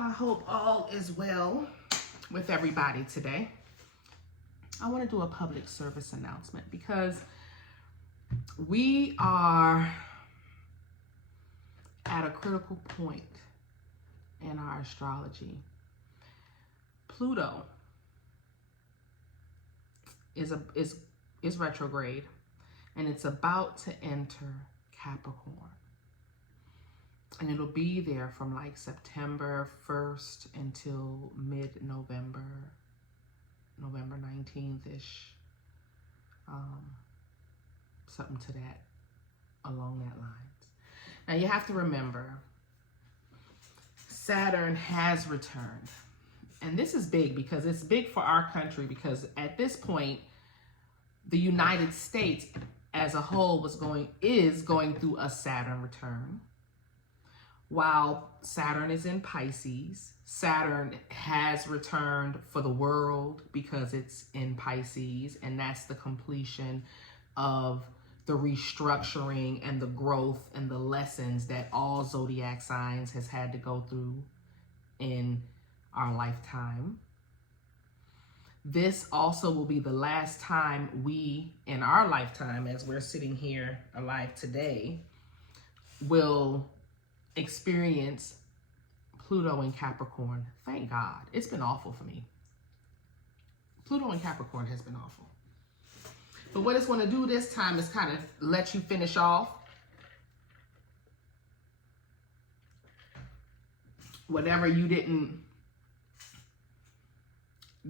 I hope all is well with everybody today. I want to do a public service announcement because we are at a critical point in our astrology. Pluto is retrograde, and it's about to enter Capricorn. And it'll be there from like September 1st until mid-November, November 19th-ish, something to that, along that lines. Now you have to remember, Saturn has returned. And this is big because it's big for our country, because at this point, the United States as a whole is going through a Saturn return. While Saturn is in Pisces, Saturn has returned for the world because it's in Pisces, and that's the completion of the restructuring and the growth and the lessons that all zodiac signs has had to go through in our lifetime. This also will be the last time we, in our lifetime, as we're sitting here alive today, will experience Pluto in Capricorn. Thank God. It's been awful for me. Pluto in Capricorn has been awful. But what it's going to do this time is kind of let you finish off whatever you didn't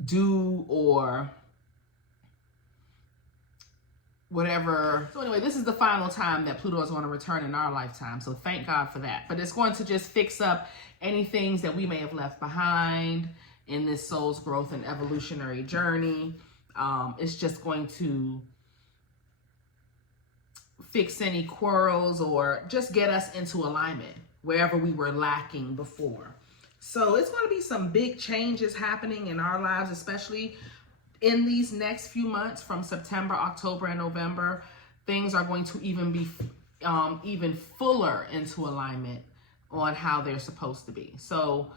do or whatever. So anyway, this is the final time that Pluto is going to return in our lifetime. So thank God for that. But it's going to just fix up any things that we may have left behind in this soul's growth and evolutionary journey. It's just going to fix any quarrels or just get us into alignment wherever we were lacking before. So it's going to be some big changes happening in our lives, especially in these next few months from September, October, and November. Things are going to even be even fuller into alignment on how they're supposed to be. So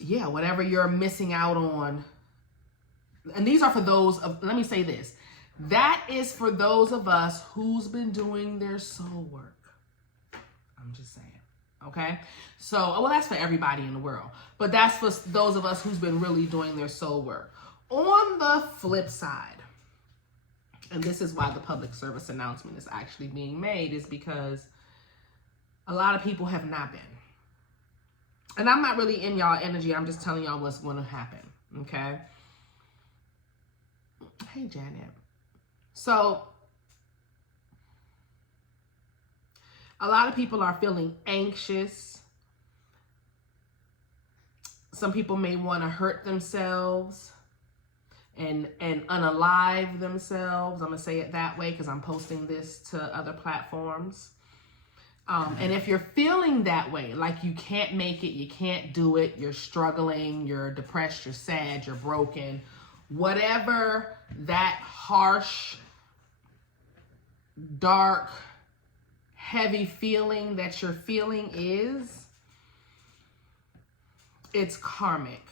yeah, whatever you're missing out on, and these are for those of, let me say this, that is for those of us who's been doing their soul work. I'm just saying. Okay, so, well, that's for everybody in the world, but that's for those of us who's been really doing their soul work. On the flip side, and this is why the public service announcement is actually being made, is because a lot of people have not been. And I'm not really in y'all energy. I'm just telling y'all what's going to happen. Okay. Hey, Janet. So a lot of people are feeling anxious. Some people may want to hurt themselves and unalive themselves. I'm going to say it that way because I'm posting this to other platforms. And if you're feeling that way, like you can't make it, you can't do it, you're struggling, you're depressed, you're sad, you're broken, whatever that harsh, dark, heavy feeling that you're feeling is, it's karmic.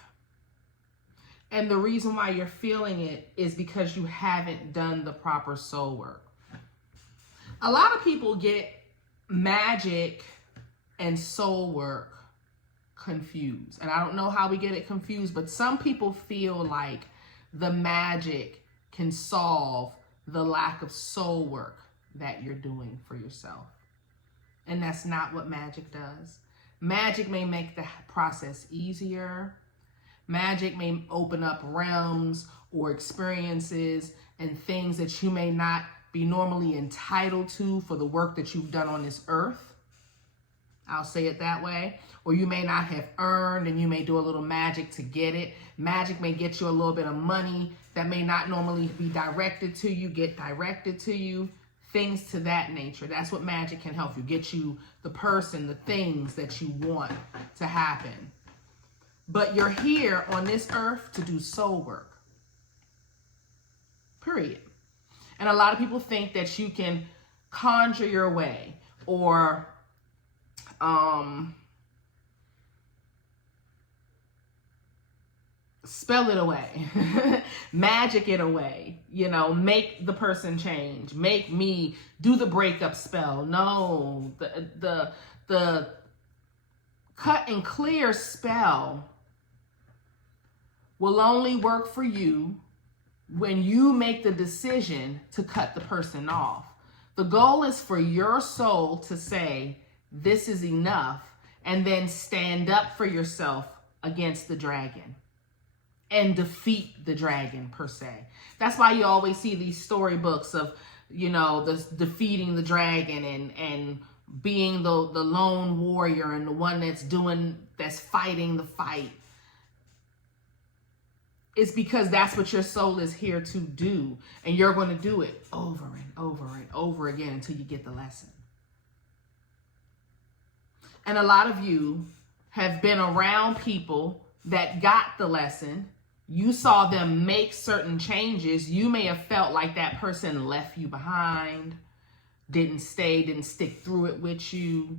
And the reason why you're feeling it is because you haven't done the proper soul work. A lot of people get magic and soul work confused. And I don't know how we get it confused, but some people feel like the magic can solve the lack of soul work that you're doing for yourself. And that's not what magic does. Magic may make the process easier. Magic may open up realms or experiences and things that you may not be normally entitled to for the work that you've done on this earth. I'll say it that way. Or you may not have earned, and you may do a little magic to get it. Magic may get you a little bit of money that may not normally be directed to you, get directed to you. Things to that nature. That's what magic can help you. Get you the person, the things that you want to happen. But you're here on this earth to do soul work. Period. And a lot of people think that you can conjure your way or spell it away, magic it away, make the person change, make me do the breakup spell. No, the cut and clear spell will only work for you when you make the decision to cut the person off. The goal is for your soul to say, this is enough, and then stand up for yourself against the dragon and defeat the dragon, per se. That's why you always see these storybooks of, defeating the dragon and being the lone warrior and the one that's fighting the fight. It's because that's what your soul is here to do. And you're going to do it over and over and over again until you get the lesson. And a lot of you have been around people that got the lesson. You saw them make certain changes. You may have felt like that person left you behind, didn't stick through it with you.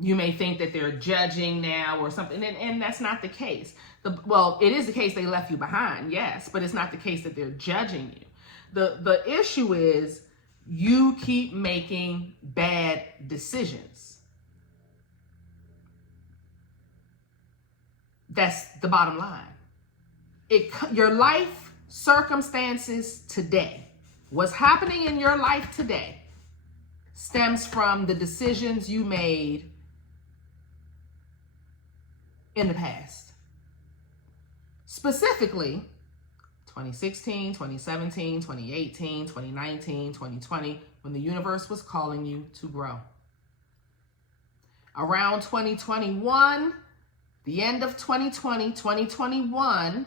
You may think that they're judging now or something, and that's not the case. It is the case they left you behind, yes, but it's not the case that they're judging you. The issue is you keep making bad decisions. That's the bottom line. Your life circumstances today, what's happening in your life today, stems from the decisions you made in the past. Specifically, 2016, 2017, 2018, 2019, 2020, when the universe was calling you to grow. Around 2021, the end of 2020, 2021,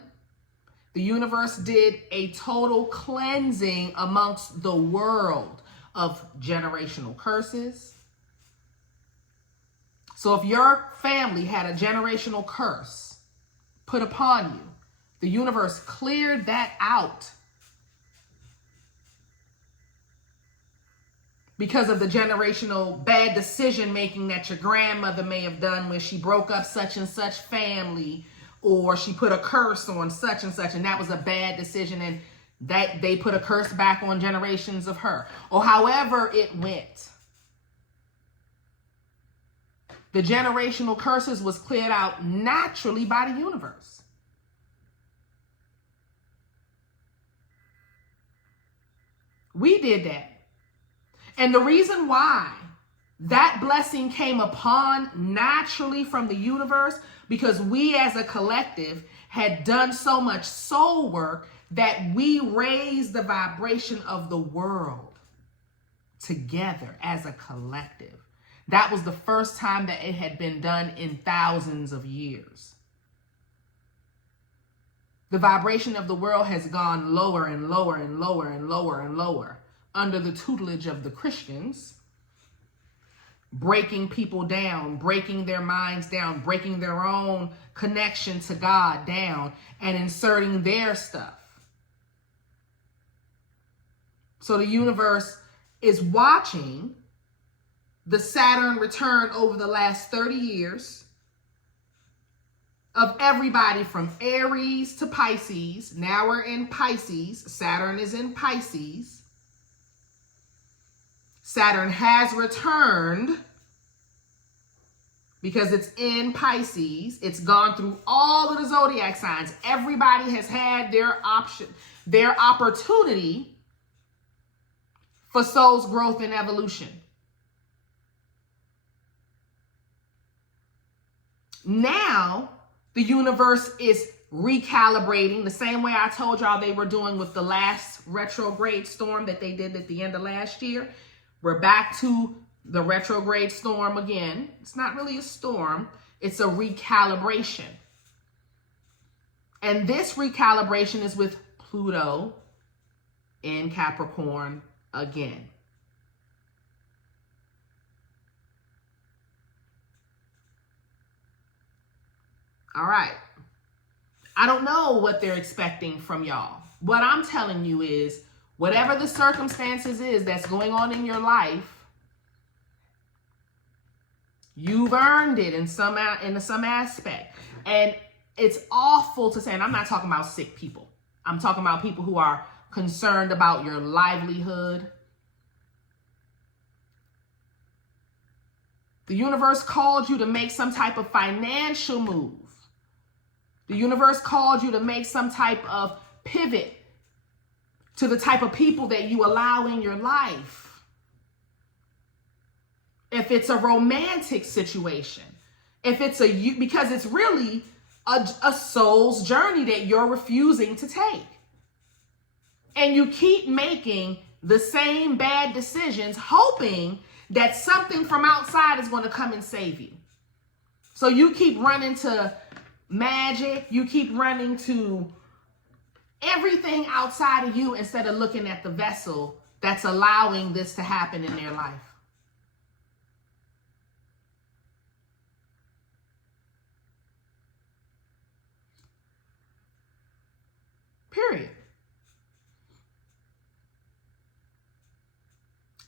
the universe did a total cleansing amongst the world of generational curses. So if your family had a generational curse put upon you, the universe cleared that out because of the generational bad decision making that your grandmother may have done when she broke up such and such family, or she put a curse on such and such, and that was a bad decision, and that they put a curse back on generations of her, or however it went. The generational curses was cleared out naturally by the universe. We did that. And the reason why that blessing came upon naturally from the universe, because we as a collective had done so much soul work that we raised the vibration of the world together as a collective. That was the first time that it had been done in thousands of years. The vibration of the world has gone lower and lower and lower and lower and lower under the tutelage of the Christians, breaking people down, breaking their minds down, breaking their own connection to God down, and inserting their stuff. So the universe is watching the Saturn return over the last 30 years of everybody from Aries to Pisces. Now we're in Pisces. Saturn is in Pisces. Saturn has returned because it's in Pisces. It's gone through all of the zodiac signs. Everybody has had their opportunity for soul's growth and evolution. Now, the universe is recalibrating the same way I told y'all they were doing with the last retrograde storm that they did at the end of last year. We're back to the retrograde storm again. It's not really a storm. It's a recalibration. And this recalibration is with Pluto in Capricorn again. All right. I don't know what they're expecting from y'all. What I'm telling you is Whatever the circumstances is that's going on in your life, you've earned it in some aspect. And it's awful to say, and I'm not talking about sick people. I'm talking about people who are concerned about your livelihood. The universe called you to make some type of financial move. The universe called you to make some type of pivot to the type of people that you allow in your life. If it's a romantic situation, if it's because it's really a soul's journey that you're refusing to take. And you keep making the same bad decisions, hoping that something from outside is going to come and save you. So you keep running to magic, you keep running to everything outside of you instead of looking at the vessel that's allowing this to happen in their life. Period.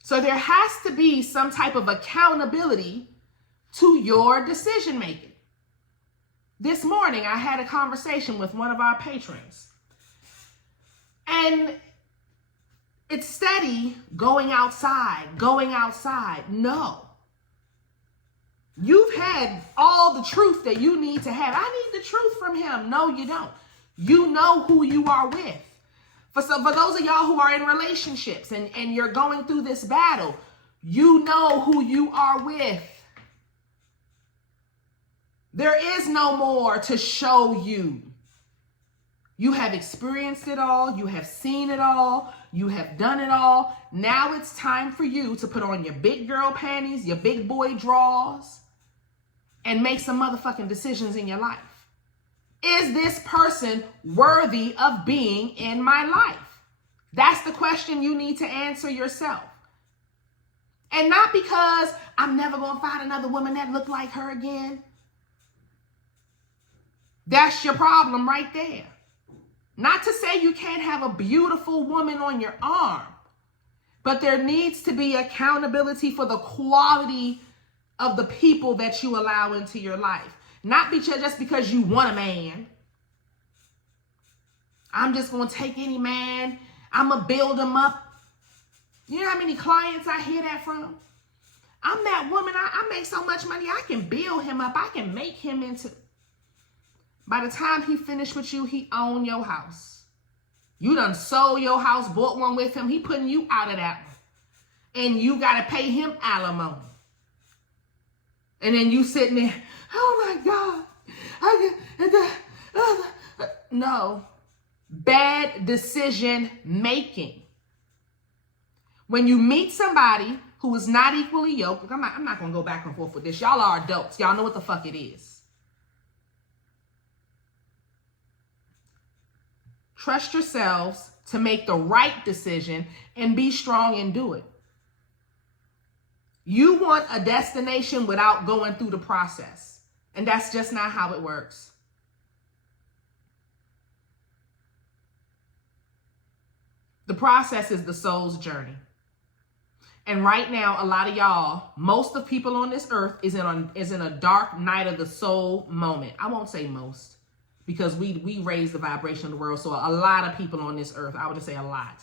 So there has to be some type of accountability to your decision making. This morning, I had a conversation with one of our patrons. And it's steady going outside. No. You've had all the truth that you need to have. I need the truth from him. No, you don't. You know who you are with. For those of y'all who are in relationships and you're going through this battle, you know who you are with. There is no more to show you. You have experienced it all. You have seen it all. You have done it all. Now it's time for you to put on your big girl panties, your big boy drawers, and make some motherfucking decisions in your life. Is this person worthy of being in my life? That's the question you need to answer yourself. And not because I'm never going to find another woman that look like her again. That's your problem right there. Not to say you can't have a beautiful woman on your arm, but there needs to be accountability for the quality of the people that you allow into your life. Not just because you want a man. I'm just going to take any man. I'm going to build him up. You know how many clients I hear that from? I'm that woman. I make so much money. I can build him up. I can make him into... By the time he finished with you, he owned your house. You done sold your house, bought one with him. He putting you out of that one. And you got to pay him alimony. And then you sitting there, oh my God. No. Bad decision making. When you meet somebody who is not equally yoked, I'm not going to go back and forth with this. Y'all are adults. Y'all know what the fuck it is. Trust yourselves to make the right decision and be strong and do it. You want a destination without going through the process. And that's just not how it works. The process is the soul's journey. And right now, a lot of y'all, most of people on this earth is in a dark night of the soul moment. I won't say most, because we raise the vibration of the world. So a lot of people on this earth, I would just say a lot.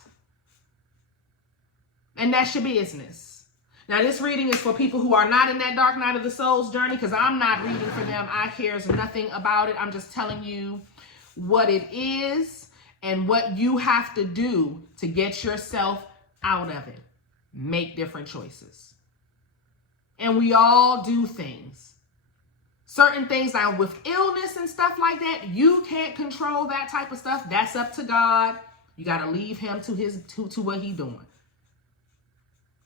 And that's your business. Now, this reading is for people who are not in that dark night of the soul's journey, because I'm not reading for them. I cares nothing about it. I'm just telling you what it is and what you have to do to get yourself out of it. Make different choices. And we all do things. Certain things, now with illness and stuff like that, you can't control that type of stuff. That's up to God. You got to leave him to what he's doing.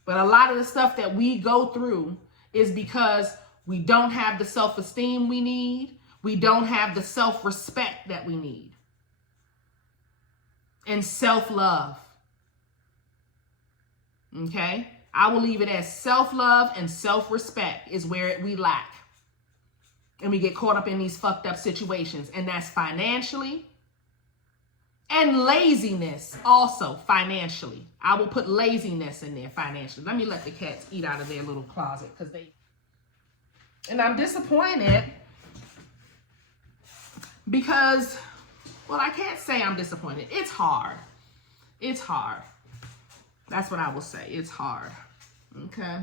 But a lot of the stuff that we go through is because we don't have the self-esteem we need. We don't have the self-respect that we need. And self-love. Okay? I will leave it as self-love and self-respect is where we lack. And we get caught up in these fucked up situations. And that's financially. And laziness also financially. I will put laziness in there financially. Let me let the cats eat out of their little closet because and I'm disappointed because, well, I can't say I'm disappointed. It's hard. It's hard. That's what I will say. It's hard. Okay.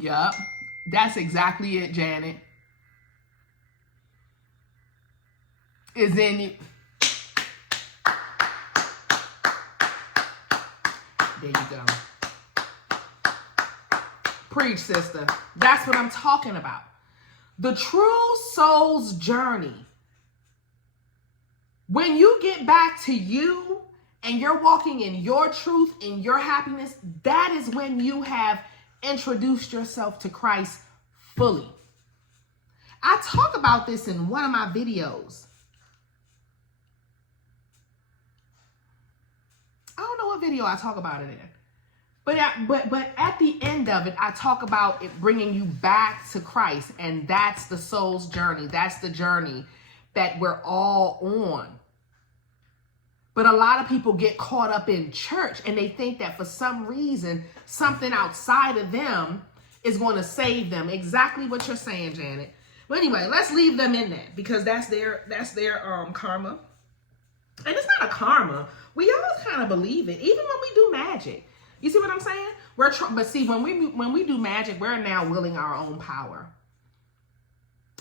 Yup. That's exactly it, Janet. Is in you. There you go. Preach, sister. That's what I'm talking about. The true soul's journey. When you get back to you and you're walking in your truth, in your happiness, that is when you have introduced yourself to Christ fully. I talk about this in one of my videos. I don't know what video I talk about it in. But at the end of it, I talk about it bringing you back to Christ. And that's the soul's journey. That's the journey that we're all on. But a lot of people get caught up in church and they think that for some reason, something outside of them is going to save them. Exactly what you're saying, Janet. But anyway, let's leave them in that because that's their karma. And it's not a karma. We all kind of believe it, even when we do magic. You see what I'm saying? But see, when we do magic, we're now willing our own power.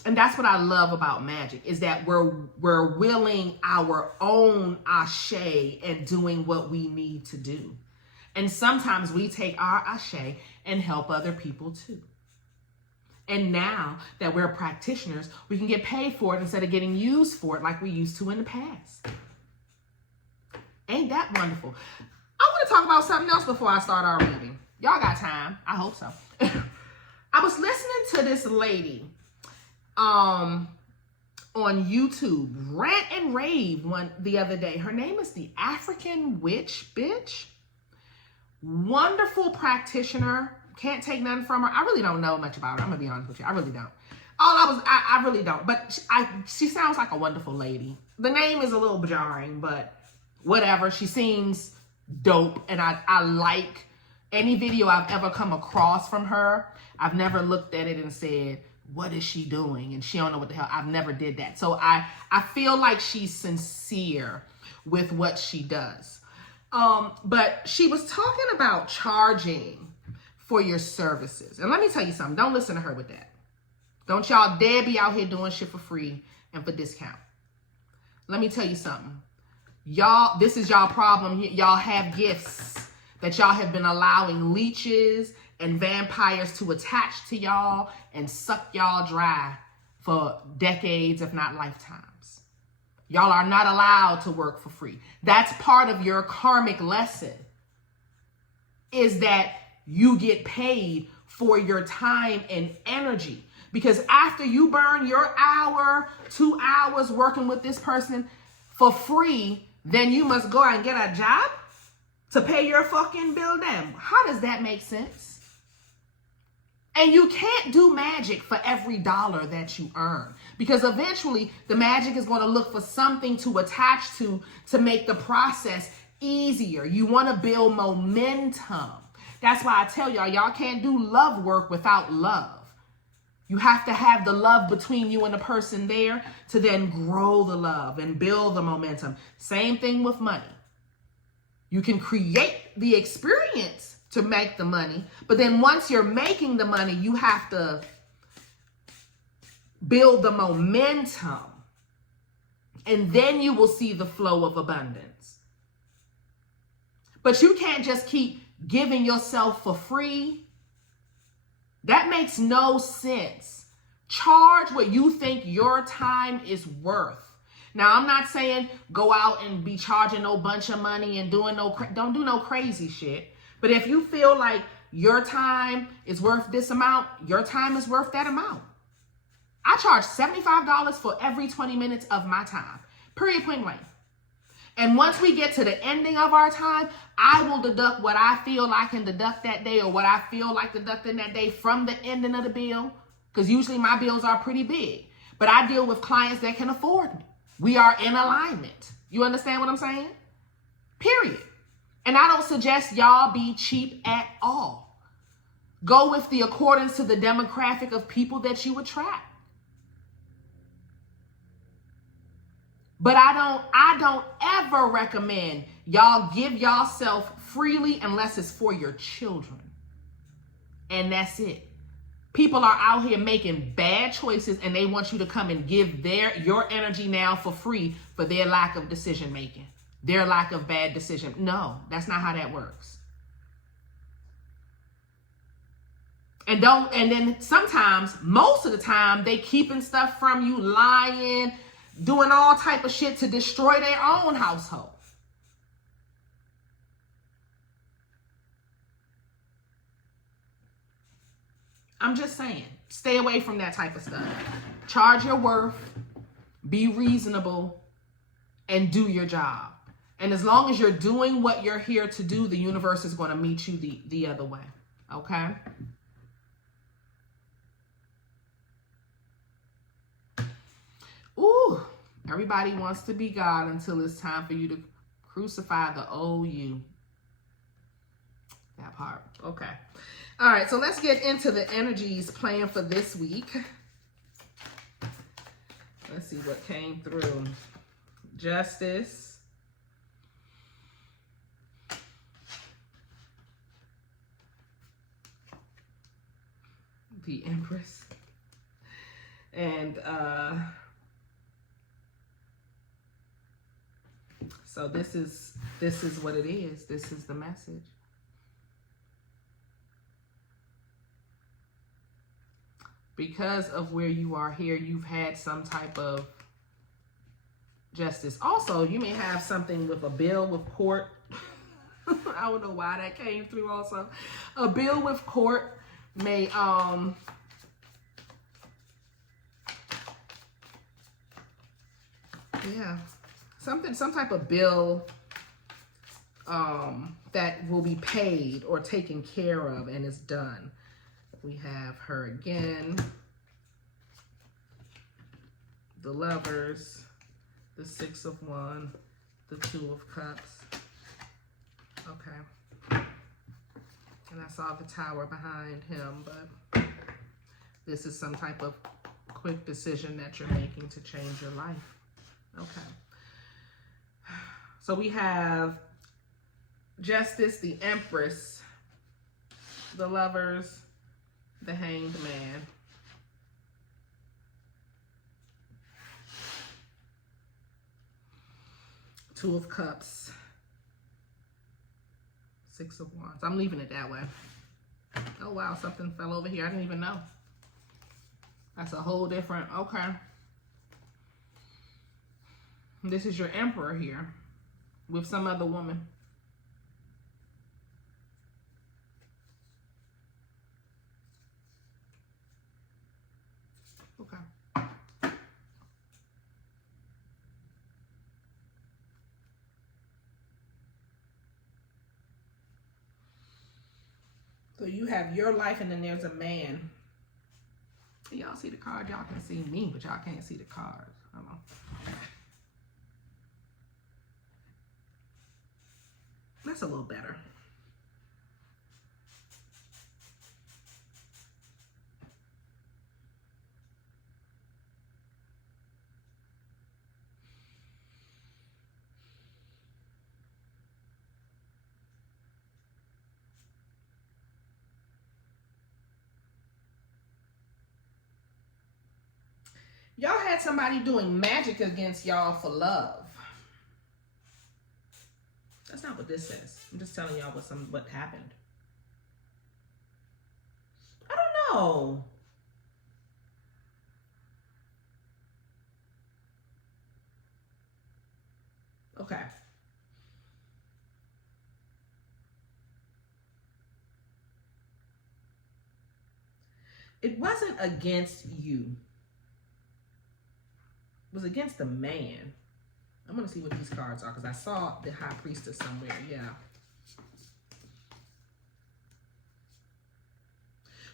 And that's what I love about magic, is that we're willing our own ashe and doing what we need to do. And sometimes we take our ashe and help other people too. And now that we're practitioners, we can get paid for it instead of getting used for it like we used to in the past. Ain't that wonderful? I want to talk about something else before I start our reading. Y'all got time? I hope so. I was listening to this lady on YouTube rant and rave the other day. Her name is the African Witch Bitch. Wonderful practitioner. Can't take nothing from her. I really don't know much about her. I'm gonna be honest with you. I really don't. I really don't. But she sounds like a wonderful lady. The name is a little jarring, but whatever. She seems dope, and I like any video I've ever come across from her. I've never looked at it and said, what is she doing? And she don't know what the hell. I've never did that. So I feel like she's sincere with what she does. But she was talking about charging for your services. And let me tell you something. Don't listen to her with that. Don't y'all dare be out here doing shit for free and for discount. Let me tell you something. Y'all, this is y'all problem. Y'all have gifts that y'all have been allowing leeches and vampires to attach to y'all and suck y'all dry for decades, if not lifetimes. Y'all are not allowed to work for free. That's part of your karmic lesson, is that you get paid for your time and energy. Because after you burn your hour, 2 hours working with this person for free, then you must go out and get a job to pay your fucking bill then. How does that make sense? And you can't do magic for every dollar that you earn, because eventually the magic is going to look for something to attach to make the process easier. You want to build momentum. That's why I tell y'all can't do love work without love. You have to have the love between you and the person there to then grow the love and build the momentum. Same thing with money. You can create the experience to make the money, but then once you're making the money, you have to build the momentum, and then you will see the flow of abundance. But you can't just keep giving yourself for free. That makes no sense. Charge what you think your time is worth. Now, I'm not saying go out and be charging no bunch of money and don't do no crazy shit. But if you feel like your time is worth this amount, your time is worth that amount. I charge $75 for every 20 minutes of my time. Period, point blank. And once we get to the ending of our time, I will deduct what I feel I can deduct that day or what I feel like deducting that day from the ending of the bill. Because usually my bills are pretty big. But I deal with clients that can afford me. We are in alignment. You understand what I'm saying? Period. And I don't suggest y'all be cheap at all. Go with the accordance to the demographic of people that you attract. But I don't ever recommend y'all give yourself freely unless it's for your children. And that's it. People are out here making bad choices and they want you to come and give your energy now for free for their lack of decision making, their lack of bad decision. No, that's not how that works. And then sometimes, most of the time, they keeping stuff from you, lying, doing all type of shit to destroy their own household. I'm just saying, stay away from that type of stuff. Charge your worth, be reasonable, and do your job. And as long as you're doing what you're here to do, the universe is going to meet you the other way. Okay? Ooh, everybody wants to be God until it's time for you to crucify the old you. That part. Okay. All right, so let's get into the energies planned for this week. Let's see what came through. Justice. The Empress. And so this is what it is. This is the message. Because of where you are here, you've had some type of justice. Also, you may have something with a bill with court. I don't know why that came through also. A bill with court may yeah, some type of bill that will be paid or taken care of and is done. We have her again, the Lovers, the Six of Wands, the Two of Cups. Okay. And I saw the Tower behind him, but this is some type of quick decision that you're making to change your life. Okay. So we have Justice, the Empress, the Lovers, the Hanged Man, Two of Cups, Six of Wands. I'm leaving it that way. Oh, wow, something fell over here. I didn't even know. That's a whole different, okay. This is your Emperor here with some other woman. Okay. So you have your life and then there's a man. Y'all see the card? Y'all can see me, but y'all can't see the cards. I don't know. That's a little better. Y'all had somebody doing magic against y'all for love. That's not what this says. I'm just telling y'all what happened. I don't know. Okay. It wasn't against you. was against a man. I'm going to see what these cards are because I saw the High Priestess somewhere. Yeah.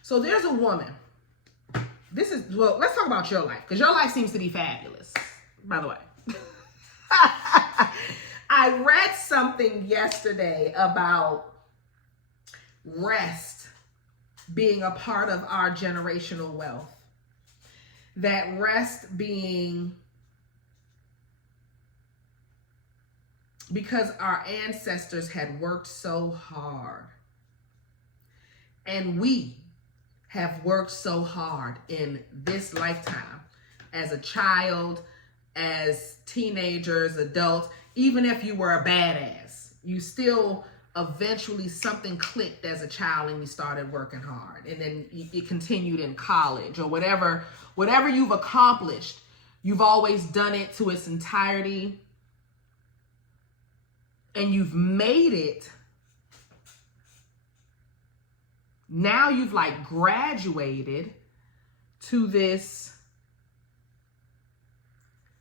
So there's a woman. This is, well, let's talk about your life because your life seems to be fabulous, by the way. I read something yesterday about rest being a part of our generational wealth. That rest being because our ancestors had worked so hard. And we have worked so hard in this lifetime as a child, as teenagers, adults. Even if you were a badass, you still eventually something clicked as a child and you started working hard. And then it continued in college or whatever you've accomplished, you've always done it to its entirety. And you've made it. Now you've like graduated to this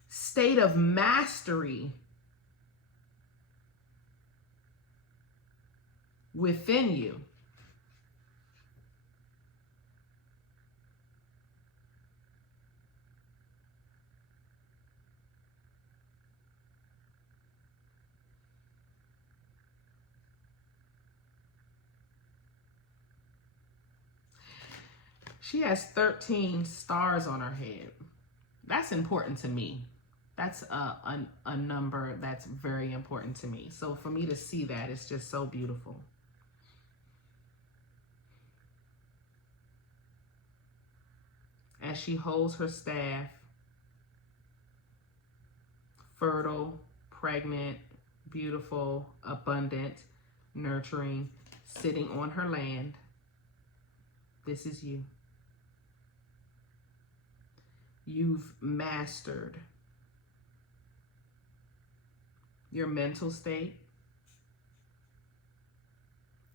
state of mastery within you. She has 13 stars on her head. That's important to me. That's a number that's very important to me. So for me to see that, it's just so beautiful. As she holds her staff, fertile, pregnant, beautiful, abundant, nurturing, sitting on her land, this is you. You've mastered your mental state.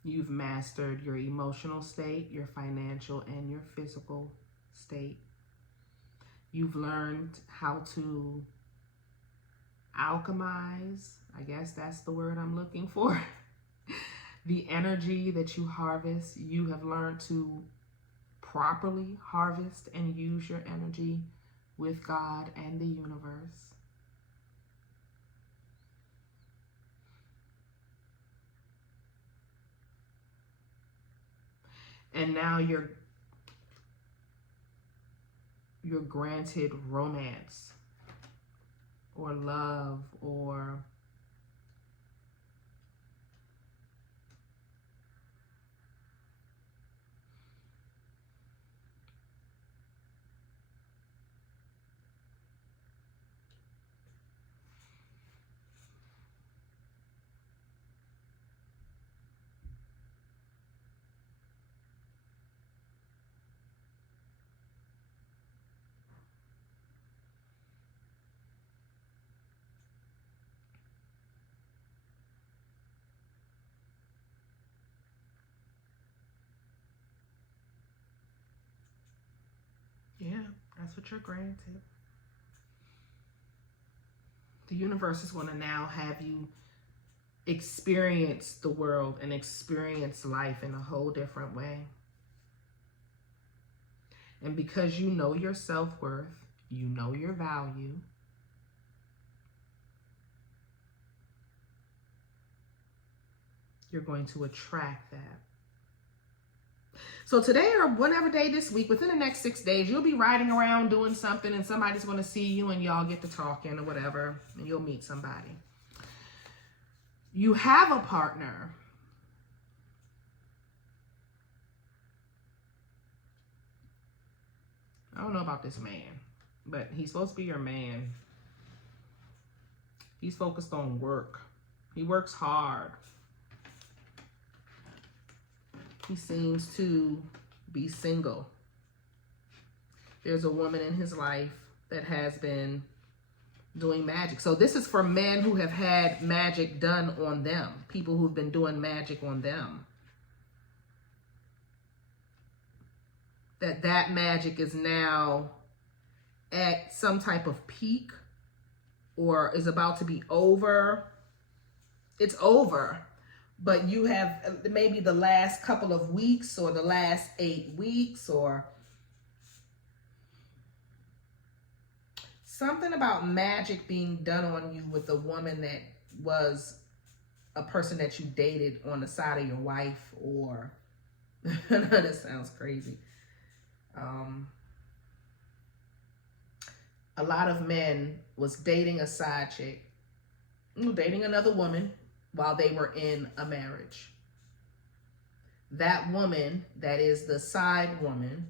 You've mastered your emotional state, your financial and your physical state. You've learned how to alchemize, I guess that's the word I'm looking for. The energy that you harvest, you have learned to properly harvest and use your energy with God and the universe. And now you're granted romance or love or yeah, that's what you're granted. The universe is going to now have you experience the world and experience life in a whole different way. And because you know your self-worth, you know your value, you're going to attract that. So today or whatever day this week, within the next 6 days, you'll be riding around doing something and somebody's going to see you and y'all get to talking or whatever, and you'll meet somebody. You have a partner. I don't know about this man, but he's supposed to be your man. He's focused on work. He works hard. He seems to be single. There's a woman in his life that has been doing magic. So this is for men who have had magic done on them. People who've been doing magic on them. That magic is now at some type of peak or is about to be over. It's over, but you have maybe the last couple of weeks or the last 8 weeks or something about magic being done on you with a woman that was a person that you dated on the side of your wife, or I know this sounds crazy. A lot of men was dating a side chick, dating another woman while they were in a marriage. That woman, that is the side woman,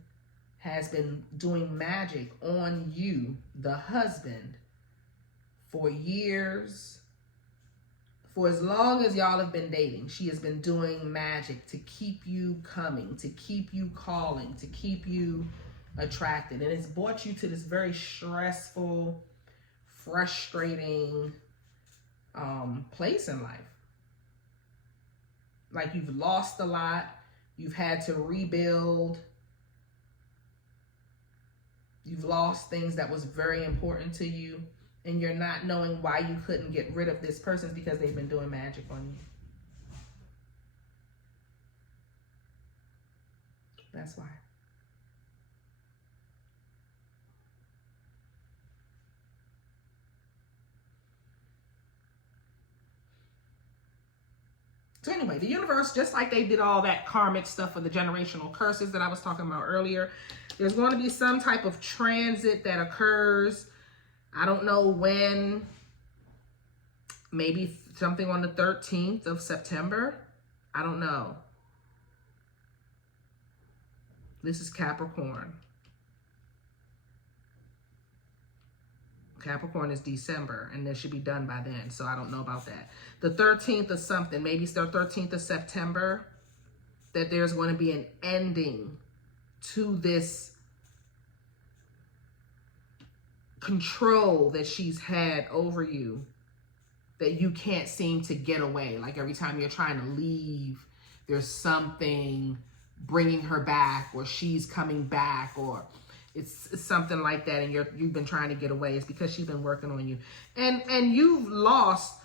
has been doing magic on you, the husband, for years. For as long as y'all have been dating, she has been doing magic to keep you coming, to keep you calling, to keep you attracted. And it's brought you to this very stressful, frustrating place in life. Like you've lost a lot. You've had to rebuild. You've lost things that was very important to you. And you're not knowing why you couldn't get rid of this person because they've been doing magic on you. That's why. So anyway, the universe, just like they did all that karmic stuff for the generational curses that I was talking about earlier, there's going to be some type of transit that occurs. I don't know when, maybe something on the 13th of September. I don't know. This is Capricorn. Capricorn is December, and this should be done by then, so I don't know about that. The 13th of something, maybe it's the 13th of September, that there's going to be an ending to this control that she's had over you, that you can't seem to get away. Like every time you're trying to leave, there's something bringing her back, or she's coming back, or it's something like that, and you've been trying to get away. It's because she's been working on you, and you've lost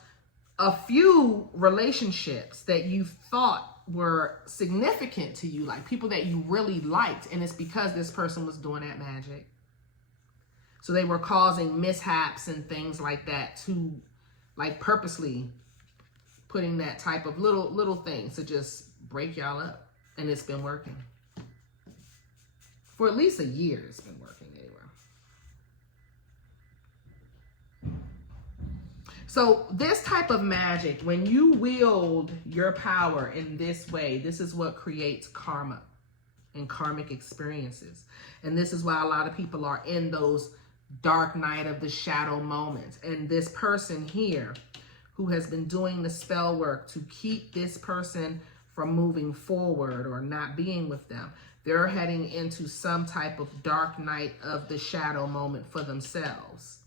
a few relationships that you thought were significant to you, like people that you really liked, and it's because this person was doing that magic. So they were causing mishaps and things like that, to like purposely putting that type of little things to just break y'all up, and it's been working. For at least a year, it's been working anyway. So this type of magic, when you wield your power in this way, this is what creates karma and karmic experiences. And this is why a lot of people are in those dark night of the shadow moments. And this person here who has been doing the spell work to keep this person from moving forward or not being with them, they're heading into some type of dark night of the shadow moment for themselves.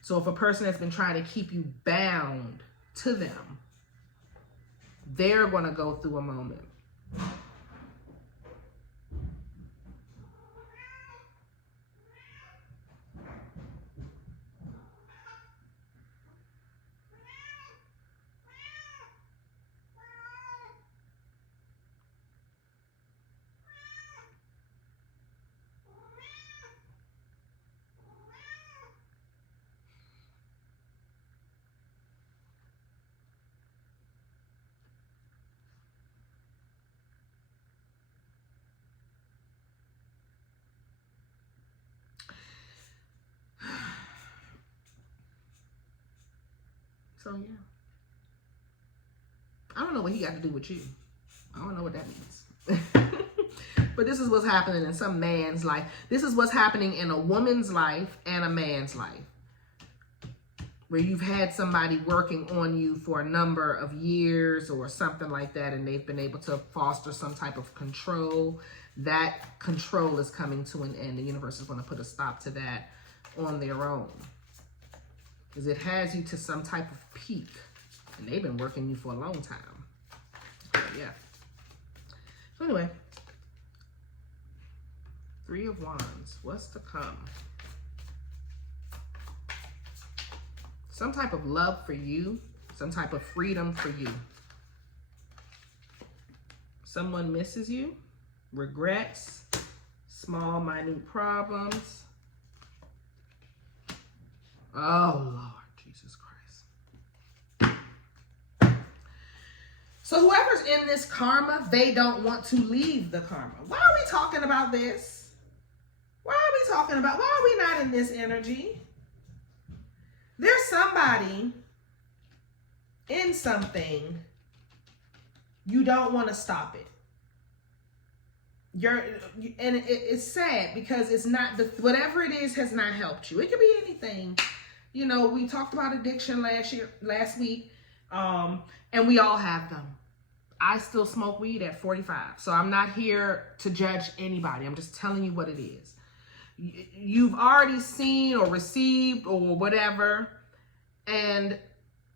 So if a person has been trying to keep you bound to them, they're going to go through a moment. So, yeah. I don't know what he got to do with you. I don't know what that means. But this is what's happening in some man's life. This is what's happening in a woman's life and a man's life, where you've had somebody working on you for a number of years or something like that, and they've been able to foster some type of control. That control is coming to an end. The universe is going to put a stop to that on their own, because it has you to some type of peak, and they've been working you for a long time. But yeah. So anyway, Three of Wands. What's to come? Some type of love for you. Some type of freedom for you. Someone misses you. Regrets. Small, minute problems. Oh, Lord Jesus Christ. So whoever's in this karma, they don't want to leave the karma. Why are we talking about this? Why are we talking about, why are we not in this energy? There's somebody in something, you don't want to stop it. It's sad because it's not, whatever it is has not helped you. It could be anything. You know, we talked about addiction last week, and we all have them. I still smoke weed at 45, so I'm not here to judge anybody. I'm just telling you what it is. You've already seen or received or whatever, and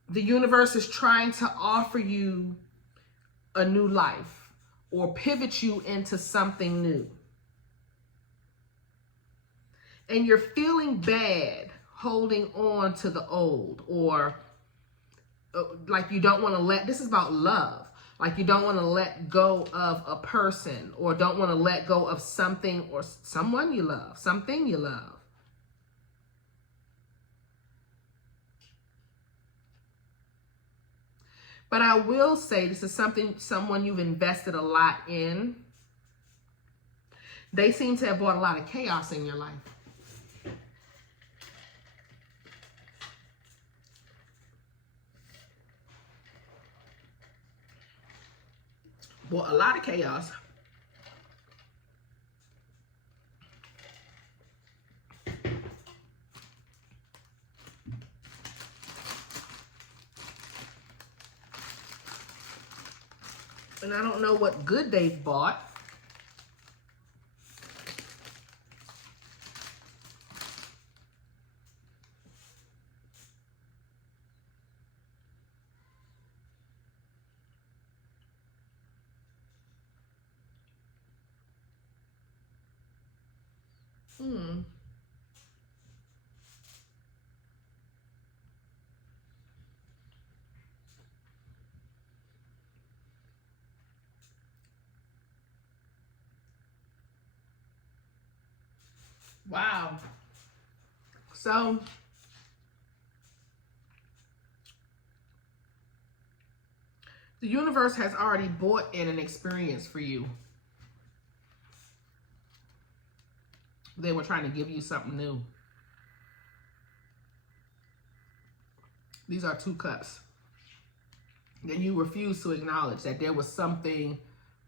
the universe is trying to offer you a new life or pivot you into something new. And you're feeling bad holding on to the old, or like you don't want to this is about love. Like you don't want to let go of a person, or don't want to let go of something or someone you love, something you love. But I will say this is someone you've invested a lot in. They seem to have brought a lot of chaos in your life. Well, a lot of chaos. And I don't know what good they've bought. Wow. So the universe has already bought in an experience for you. They were trying to give you something new. These are 2 cups. Then you refuse to acknowledge that there was something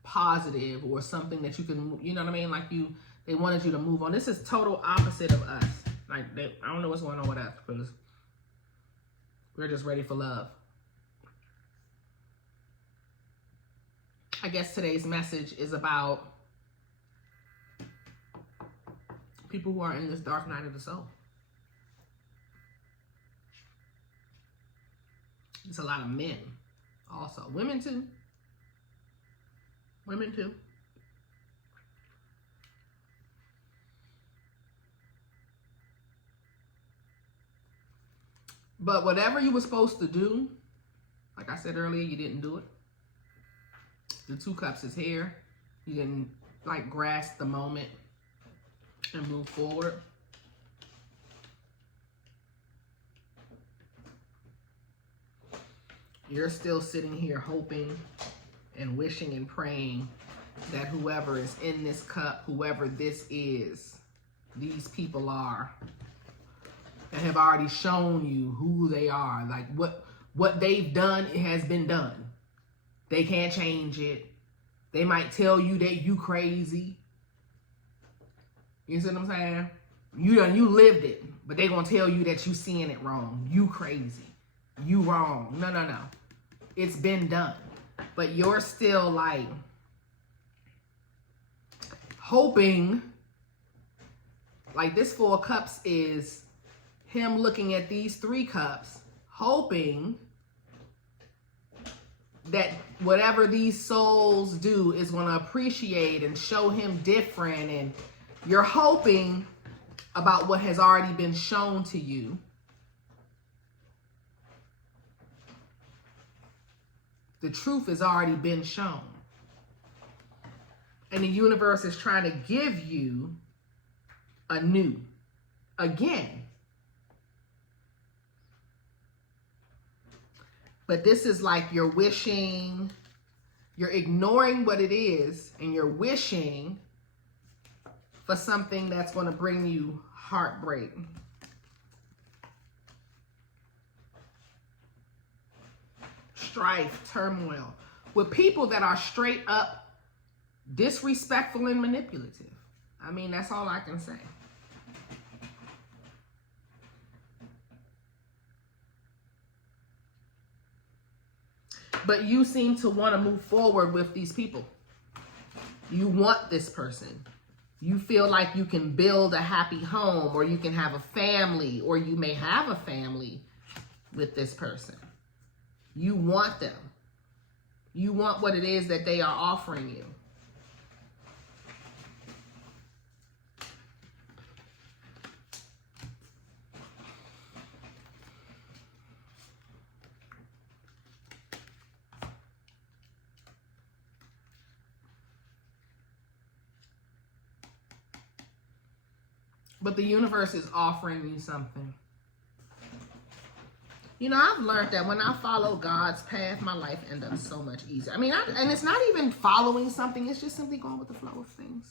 positive or something that you can, you know what I mean? Like they wanted you to move on. This is total opposite of us. Like I don't know what's going on with us, because we're just ready for love. I guess today's message is about people who are in this dark night of the soul. It's a lot of men also. Women too. Women too. But whatever you were supposed to do, like I said earlier, you didn't do it. The 2 cups is here. You didn't like grasp the moment and move forward. You're still sitting here hoping and wishing and praying that whoever is in this cup, whoever this is, these people are, that have already shown you who they are. Like what they've done, it has been done. They can't change it. They might tell you that you crazy. You see what I'm saying? You lived it, but they gonna tell you that you seeing it wrong. You crazy. You wrong. No. It's been done. But you're still like hoping, like this 4 cups is him looking at these 3 cups, hoping that whatever these souls do is going to appreciate and show him different, and You're hoping about what has already been shown to you. The truth has already been shown. And the universe is trying to give you a new, again. But this is like you're wishing, you're ignoring what it is, and you're wishing for something that's going to bring you heartbreak. Strife, turmoil, with people that are straight up disrespectful and manipulative. I mean, that's all I can say. But you seem to want to move forward with these people. You want this person. You feel like you can build a happy home, or you can have a family, or you may have a family with this person. You want them. You want what it is that they are offering you. But the universe is offering you something. You know, I've learned that when I follow God's path, my life ends up so much easier. I mean, and it's not even following something. It's just simply going with the flow of things.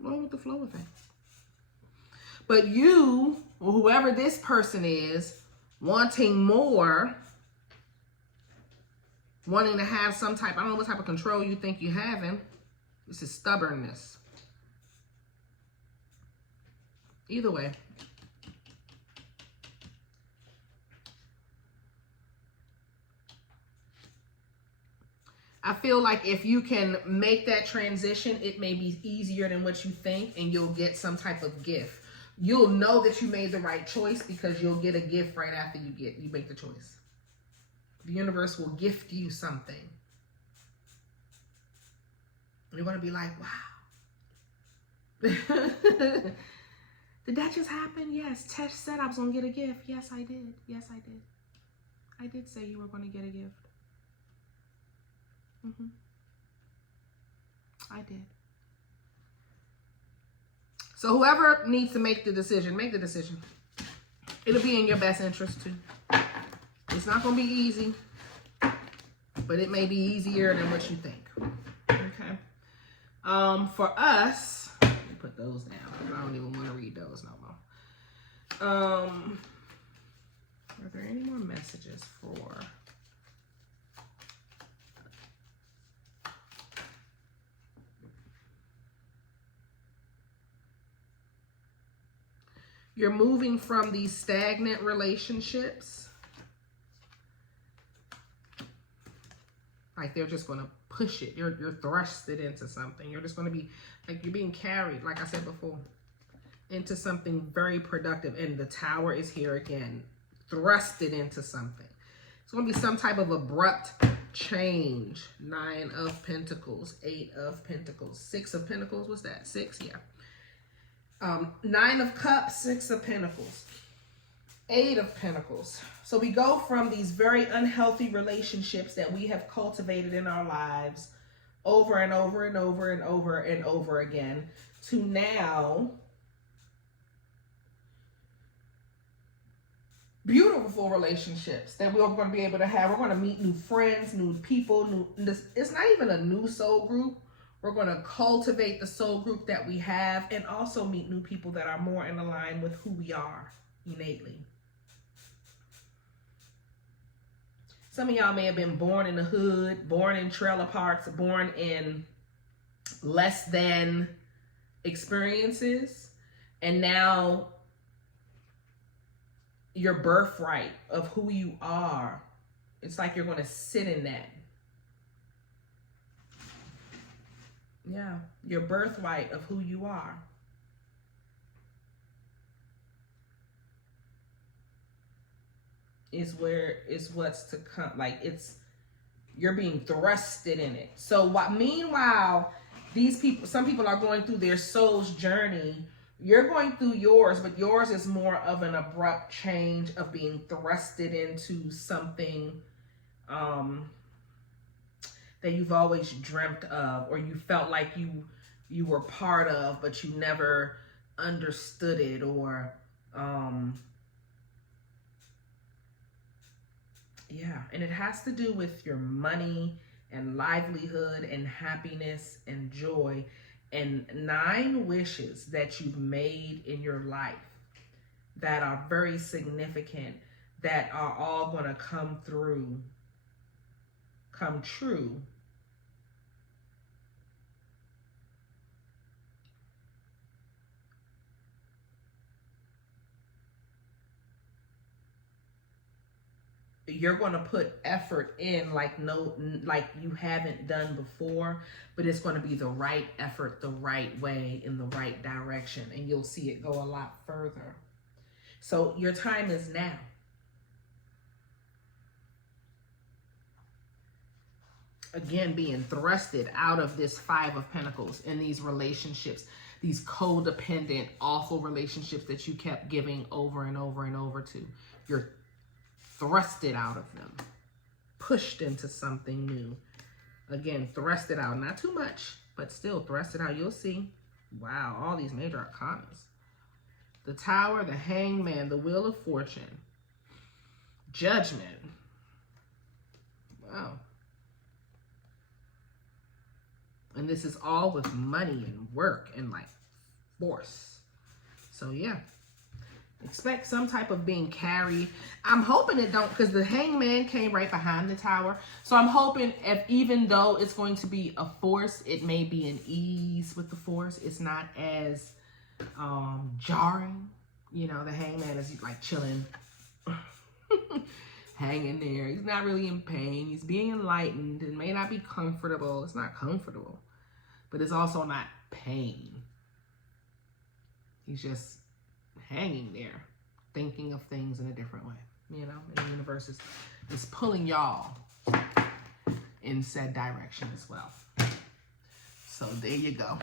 Going with the flow of things. But you, or whoever this person is, wanting more, wanting to have some type, I don't know what type of control you think you're having. This is stubbornness. Either way. I feel like if you can make that transition, it may be easier than what you think, and you'll get some type of gift. You'll know that you made the right choice because you'll get a gift right after you make the choice. The universe will gift you something. You're going to be like, wow. Did that just happen? Yes. Tesh said I was going to get a gift. Yes, I did. Yes, I did. I did say you were going to get a gift. I did. So whoever needs to make the decision, make the decision. It'll be in your best interest too. It's not going to be easy, but it may be easier than what you think. Okay. For us, let me put those down because I don't even want to read those no more. Are there any more messages for? You're moving from these stagnant relationships. Like they're just going to push it. You're thrusted into something. You're just going to be, like you're being carried, like I said before, into something very productive. And the Tower is here again. Thrusted into something. It's going to be some type of abrupt change. 9 of Pentacles. 8 of Pentacles. 6 of Pentacles. What's that? 6? Yeah. 9 of Cups, 6 of Pentacles, 8 of Pentacles. So we go from these very unhealthy relationships that we have cultivated in our lives over and over and over and over and over again to now beautiful relationships that we're going to be able to have. We're going to meet new friends, new people. It's not even a new soul group. We're going to cultivate the soul group that we have and also meet new people that are more in line with who we are innately. Some of y'all may have been born in the hood, born in trailer parks, born in less than experiences. And now your birthright of who you are, it's like you're going to sit in that. Yeah, your birthright of who you are. Is what's to come. Like you're being thrusted in it. So meanwhile, These people, some people are going through their soul's journey. You're going through yours, but yours is more of an abrupt change of being thrusted into something that you've always dreamt of, or you felt like you were part of, but you never understood it, or yeah, and it has to do with your money and livelihood and happiness and joy, and 9 wishes that you've made in your life that are very significant, that are all going to come true. You're going to put effort in like you haven't done before, but it's going to be the right effort, the right way, in the right direction, and you'll see it go a lot further. So your time is now. Again, being thrusted out of this 5 of Pentacles in these relationships, these codependent, awful relationships that you kept giving over and over and over to. You're thrusted out of them, pushed into something new. Again, thrusted out, not too much, but still thrusted out. You'll see. Wow, all these major arcanas. The Tower, the Hangman, the Wheel of Fortune, Judgment. Wow. And this is all with money and work and like force. So yeah, expect some type of being carried. I'm hoping it don't, because the Hangman came right behind the Tower. So I'm hoping, if even though it's going to be a force, it may be an ease with the force. It's not as jarring. You know, the Hangman is like chilling, hanging there. He's not really in pain. He's being enlightened. It may not be comfortable. It's not comfortable, but it's also not pain. He's just hanging there, thinking of things in a different way. You know, and the universe is pulling y'all in said direction as well. So there you go.